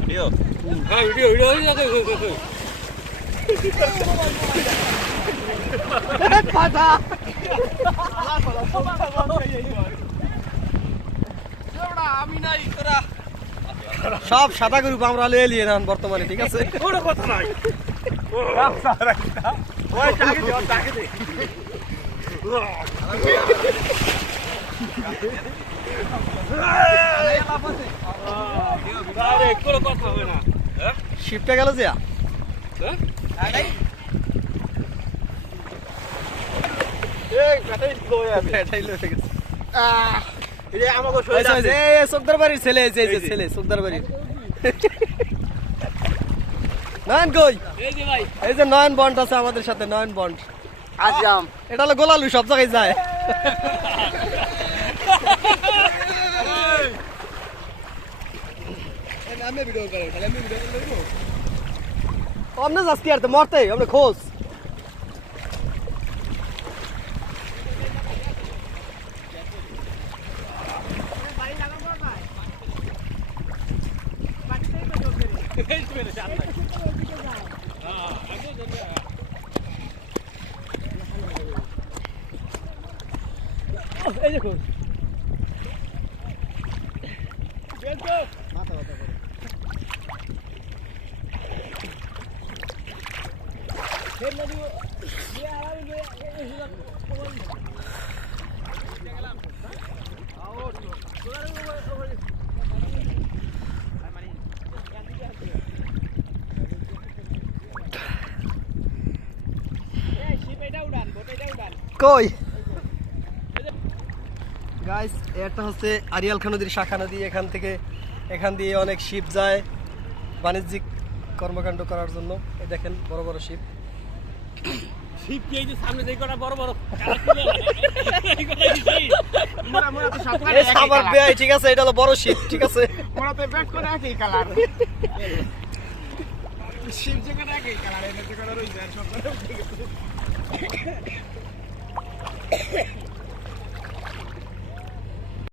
Video হ্যাঁ video কথা আমি নাই তোরা সব সাদা গ্রুপ আমরা লিয়ে নেন বর্তমানে, ঠিক আছে? কোনো কথা নাই ওই টাকে দে আরে কোনো কথা হবে না। শিপটা গেল যে চোখদার বাড়ির ছেলে, ছেলে চোখদার বাড়ির নয়ন কই? এই যে নয়ন বন্ড আছে আমাদের সাথে, নয়ন বন্ড। আজম এটা হলো গোলালু, সব জায়গায় যায়। আমরা যাচ্ছি আর মরতে, আমরা খোঁজ এই দেখো কই গাইস, এটা হচ্ছে আরিয়াল খান নদীর শাখা নদী। এখান দিয়ে অনেক শিপ যায় বাণিজ্যিক কর্মকাণ্ড করার জন্য। এই দেখেন বড় বড় শিপ। শিপ কি এই যে সামনে যেই কটা বড় বড় ঠিক আছে, এটা হলো বড় শিপ, ঠিক আছে? শিপ যেখানে একই কালার, এনে যেখানে রয়েছে সব